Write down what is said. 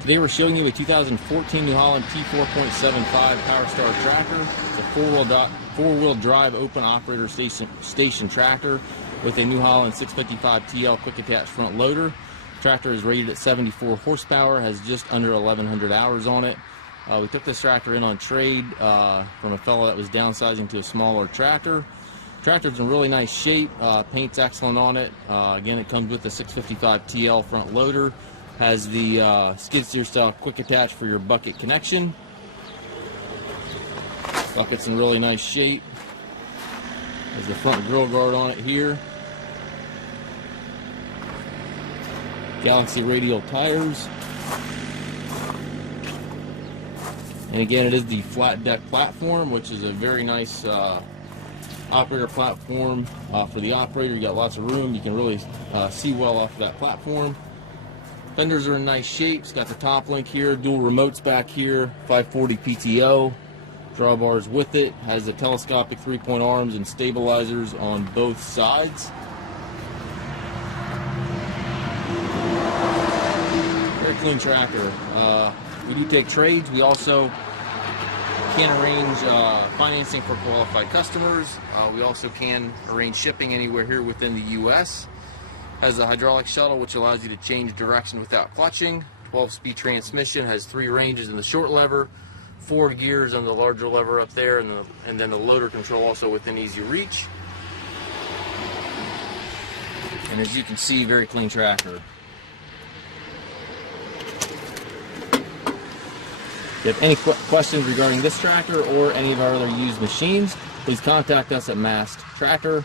Today we're showing you a 2014 New Holland T4.75 Power Star tractor. It's a four-wheel drive open operator station tractor with a New Holland 655 TL quick attach front loader. Tractor is rated at 74 horsepower, has just under 1,100 hours on it. We took this tractor in on trade from a fellow that was downsizing to a smaller tractor. Tractor's in really nice shape, paint's excellent on it. Again, it comes with the 655 TL front loader. Has the skid steer style quick attach for your bucket connection. Bucket's in really nice shape. There's the front grill guard on it here. Galaxy Radial tires. And again, it is the flat deck platform, which is a very nice operator platform for the operator. You got lots of room. You can really see well off of that platform. Fenders are in nice shape. It's got the top link here, dual remotes back here, 540 PTO, drawbars with it. Has the telescopic 3-point arms and stabilizers on both sides. Very clean tractor. We do take trades. We also can arrange financing for qualified customers. We also can arrange shipping anywhere here within the U.S. Has a hydraulic shuttle which allows you to change direction without clutching. 12-speed transmission, has 3 ranges in the short lever, 4 gears on the larger lever up there, and then the loader control also within easy reach. And as you can see, very clean tractor. If you have any questions regarding this tractor or any of our other used machines, please contact us at Mast Tractor.